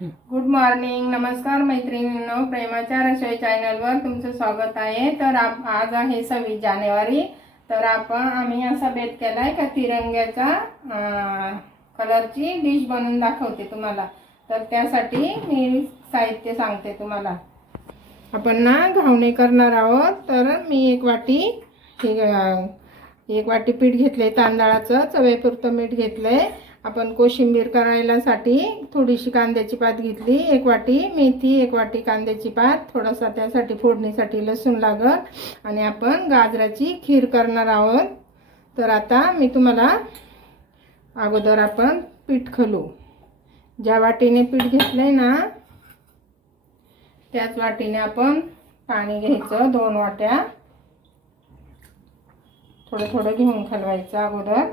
Good morning नमस्कार मैत्रिणींनो प्रेमाच्या रसोई चॅनलवर तुमचं स्वागत आहे. तर आप आज आहे सव्वीस जानेवारी. तर आपण आम्ही असा बेत आहे का तिरंग्याचा कलरची डिश बनवून दाखवते तुम्हाला. तर त्यासाठी मी साहित्य सांगते तुम्हाला. आपण ना घावणे करणार आहोत. तर मी एक वाटी एक वाटी पीठ घेतले तांदळाचं चवेपुरतं मीठ घेतलंय. आपण कोशिंबीर करायलासाठी थोडीशी कांद्याची पात घेतली एक वाटी मेथी एक वाटी कांद्याची पात थोडासा त्यासाठी फोडणीसाठी लसूण लागत आणि आपण गाजराची खीर करणार आहोत. तर आता मी तुम्हाला अगोदर आपण पीठ खलू. ज्या वाटीने पीठ घेतलं आहे ना त्याच वाटीने आपण पाणी घ्यायचं दोन वाट्या. थोडं थोडं घेऊन खलवायचं अगोदर.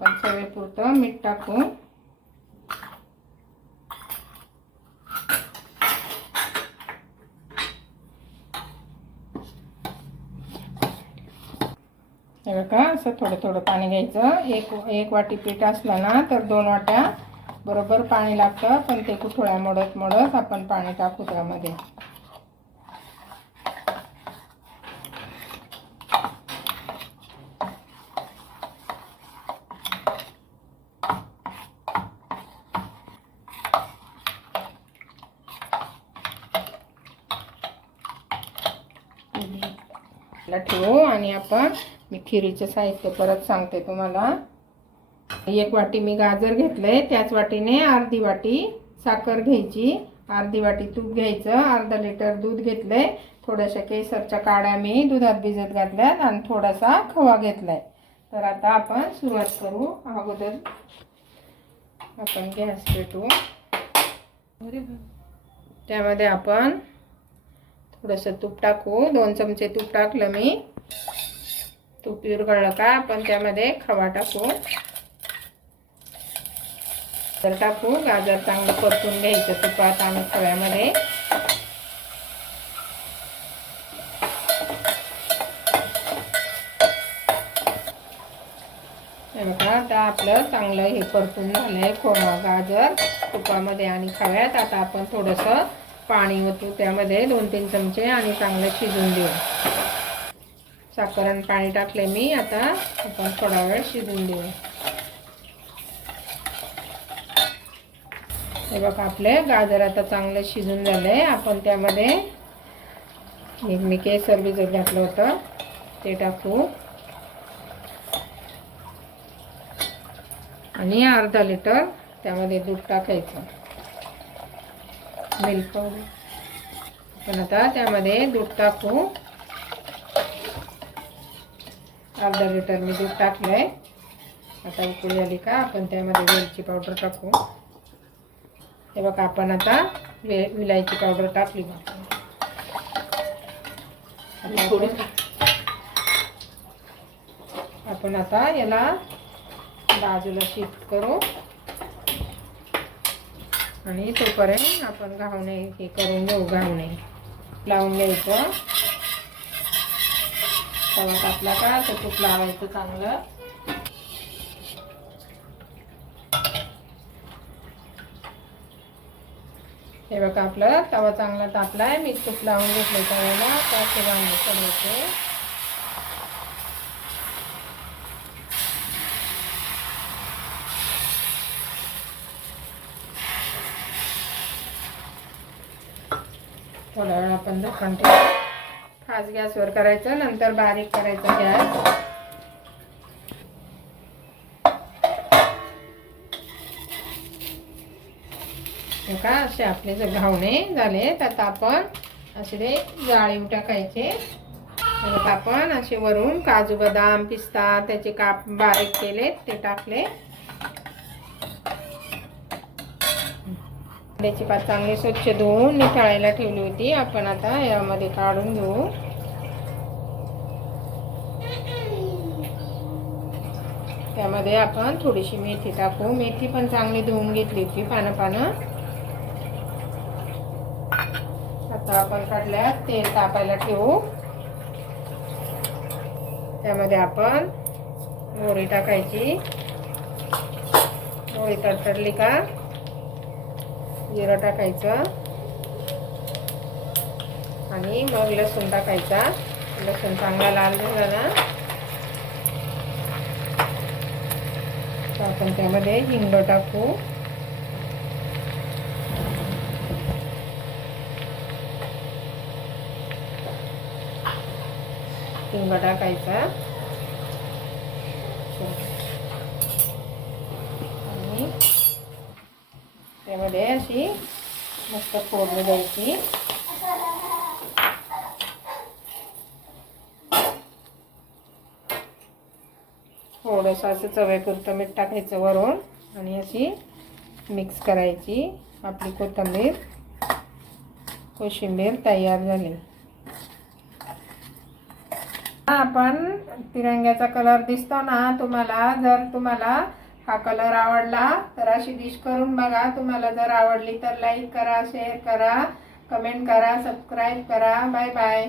आपण चवेपुरतं मीठ टाकू. हे बघा असं थोडं थोडं पाणी घ्यायचं. एक एक वाटी पीठ असलं ना तर दोन वाट्या बरोबर पाणी लागतं पण ते कुठोळ्या मोडत मोडत आपण पाणी टाकू त्यामध्ये. ला ठेवू आणि आपण मी खिरीचं साहित्य परत सांगते तुम्हाला. एक वाटी मी गाजर घेतलंय त्याच वाटीने अर्धी वाटी साखर घ्यायची. अर्धी वाटी तूप घ्यायचं अर्धा लिटर दूध घेतलंय. थोड्याशा केसरच्या काड्या मी दुधात भिजत घातल्यात आणि थोडासा खवा घेतलाय. तर आता आपण सुरुवात करू. अगोदर आपण गॅस पेटू त्यामध्ये आपण थोडंसं तूप टाकू दोन चमचे तूप टाकलं मी. तूप विरघळलं का आपण त्यामध्ये खवा टाकू. तर टाकू गाजर चांगलं परतून घ्यायचं तुपात आणि खव्यामध्ये. बघा आता आपलं चांगलं हे परतून झालंय खोळा गाजर तुपामध्ये आणि खव्यात. आता आपण थोडंसं पाणी ओतू त्यामध्ये दोन तीन चमचे आणि चांगलं शिजून देऊ. साखर आणि पाणी टाकले मी आता आपण थोडा वेळ शिजून देऊ. हे बघा आपले गाजर आता चांगलं शिजून झाले आपण त्यामध्ये एक मी केसर भिजत घातलं होतं ते टाकू. आणि अर्धा लिटर त्यामध्ये दूध टाकायचं. मिल्क पावडर आपण आता त्यामध्ये दूध टाकू. अर्धा लिटर मी दूध टाकलंय. आता उकळी आली का आपण त्यामध्ये वेलची पावडर टाकू. हे बघा आपण आता वे विलायची पावडर टाकली बघा. आपण आता याला बाजूला शिफ्ट करू. आणि तोपर्यंत आपण घावणे हे करून घेऊ घावणे. लावून घ्यायचं. तवा टाकला का तर तूप लावायचं चांगलं. हे बघा आपलं तवा चांगला तापलाय. मी तूप लावून घेतलं तव्याला. त्याचे वांगे करायचे थोडा वेळ आपण झाकण ठेवू. फास्ट गॅसवर करायचं नंतर बारीक करायचं गॅस. हे का असे आपले जर घावणे झाले त्यात आपण असे ते जाळीव टाकायचे आपण असे वरून काजू बदाम पिस्ता त्याचे काप बारीक केले ते टाकले. कांद्याची पात चांगली स्वच्छ धुवून निथाळायला ठेवली होती. आपण आता यामध्ये काढून घेऊ. त्यामध्ये आपण थोडीशी मेथी टाकू. मेथी पण चांगली धुवून घेतली होती पानं पानं. आता आपण काढल्या तेल तापायला ठेवू. त्यामध्ये आपण मोहरी टाकायची. मोहरी तडतडली का? जिरं टाकायचं. आणि मग लसूण टाकायचा. लसूण चांगला लाल झाला ना. तर आपण त्यामध्ये हिंग टाकू. हिंग टाकायचा आणि त्यामध्ये अशी मस्त फोडणी द्यायची. थोडंसं असं चवळीपुरतं मीठ टाकायचं वरून आणि अशी मिक्स करायची आपली कोथिंबीर. कोशिंबीर तयार झाली. आपण तिरंग्याचा कलर दिसतो ना तुम्हाला जर तुम्हाला हा कलर आवडला तर अशी डिश करून बघा. तुम्हाला जर आवडली तर लाईक करा शेअर करा कमेंट करा सबस्क्राईब करा. Bye bye